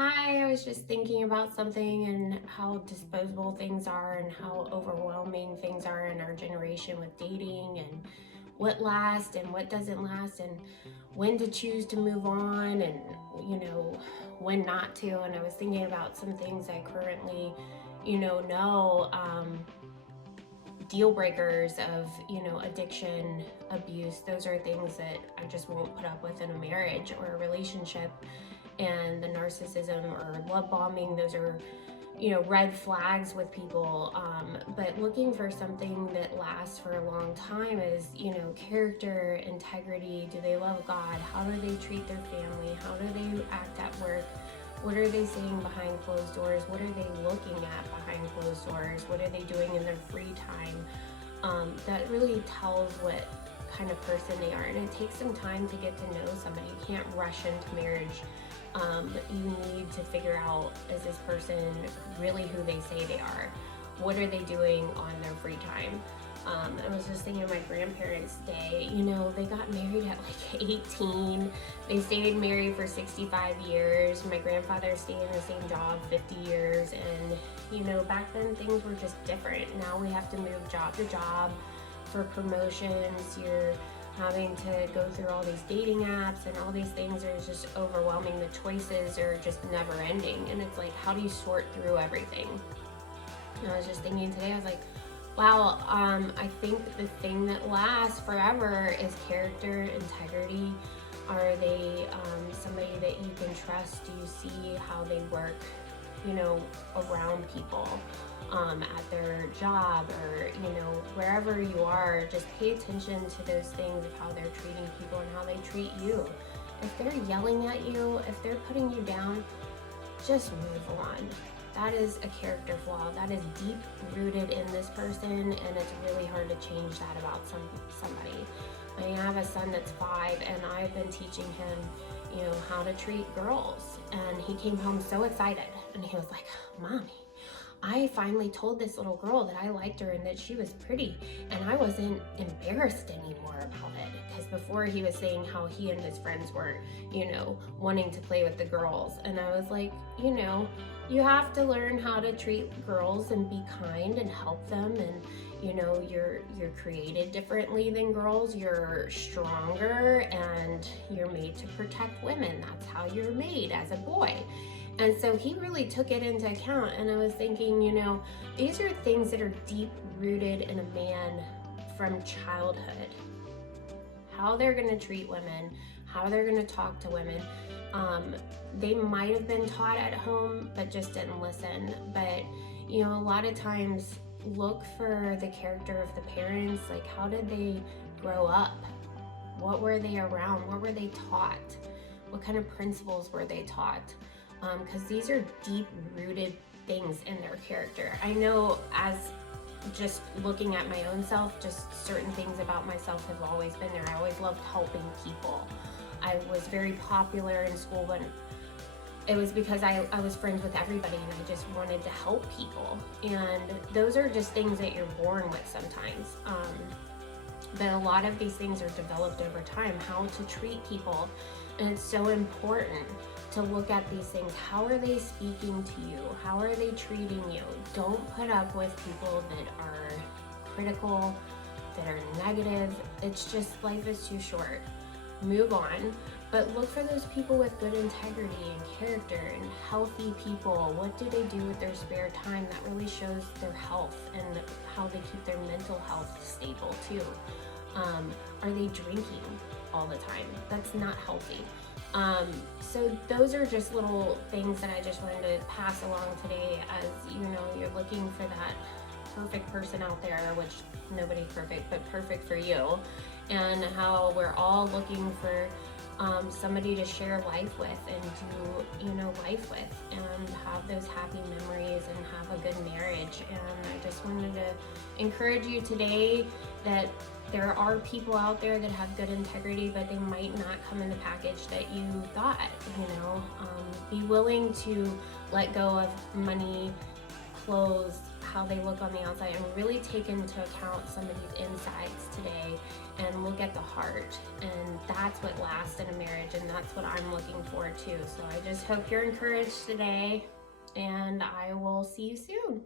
Hi, I was just thinking about something and how disposable things are and how overwhelming things are in our generation with dating and what lasts and what doesn't last and when to choose to move on and when not to. And I was thinking about some things I currently know deal breakers of addiction, abuse. Those are things that I just won't put up with in a marriage or a relationship. And the narcissism or love bombing, those are red flags with people. But looking for something that lasts for a long time is character, integrity. Do they love God? How do they treat their family? How do they act at work? What are they saying behind closed doors? What are they looking at behind closed doors? What are they doing in their free time? That really tells what kind of person they are. And it takes some time to get to know somebody. You can't rush into marriage. You need to figure out, is this person really who they say they are? What are they doing on their free time? I was just thinking of my grandparents' day. They got married at like 18. They stayed married for 65 years. My grandfather stayed in the same job 50 years. And, back then things were just different. Now we have to move job to job for promotions. You're having to go through all these dating apps and all these things are just overwhelming. The choices are just never ending. And it's like, how do you sort through everything? And I was just thinking today, I was like, wow, I think the thing that lasts forever is character, integrity. Are they somebody that you can trust? Do you see how they work, around people, at their job or, wherever you are? Just pay attention to those things of how they're treating people and how they treat you. If they're yelling at you, if they're putting you down, just move on. That is a character flaw. That is deep rooted in this person, and it's really hard to change that about somebody. I have a son that's 5, and I've been teaching him, how to treat girls. And he came home so excited, and he was like, "Mommy, I finally told this little girl that I liked her and that she was pretty, and I wasn't embarrassed anymore about it." Because before he was saying how he and his friends were, wanting to play with the girls. And I was like, you have to learn how to treat girls and be kind and help them. And you're created differently than girls. You're stronger and you're made to protect women. That's how you're made as a boy. And so he really took it into account. And I was thinking, these are things that are deep rooted in a man from childhood. How they're going to treat women, how they're going to talk to women. They might have been taught at home, but just didn't listen. But, a lot of times look for the character of the parents. Like, how did they grow up? What were they around? What were they taught? What kind of principles were they taught? Because these are deep-rooted things in their character. I know, as just looking at my own self, just certain things about myself have always been there. I always loved helping people. I was very popular in school, but it was because I was friends with everybody and I just wanted to help people. And those are just things that you're born with sometimes. But a lot of these things are developed over time, how to treat people. And it's so important to look at these things. How are they speaking to you? How are they treating you? Don't put up with people that are critical, that are negative. It's just, life is too short. Move on, but look for those people with good integrity and character and healthy people. What do they do with their spare time? That really shows their health and how they keep their mental health stable too. Are they drinking all the time? That's not healthy. So those are just little things that I just wanted to pass along today. As you're looking for that perfect person out there, which nobody's perfect, but perfect for you. And how we're all looking for somebody to share life with and do life with and have those happy memories and have a good marriage. And I just wanted to encourage you today that there are people out there that have good integrity, but they might not come in the package that you thought. Be willing to let go of money, clothes, how they look on the outside and really take into account somebody's insides today and look at the heart. And that's what lasts in a marriage, and that's what I'm looking for too. So I just hope you're encouraged today, and I will see you soon.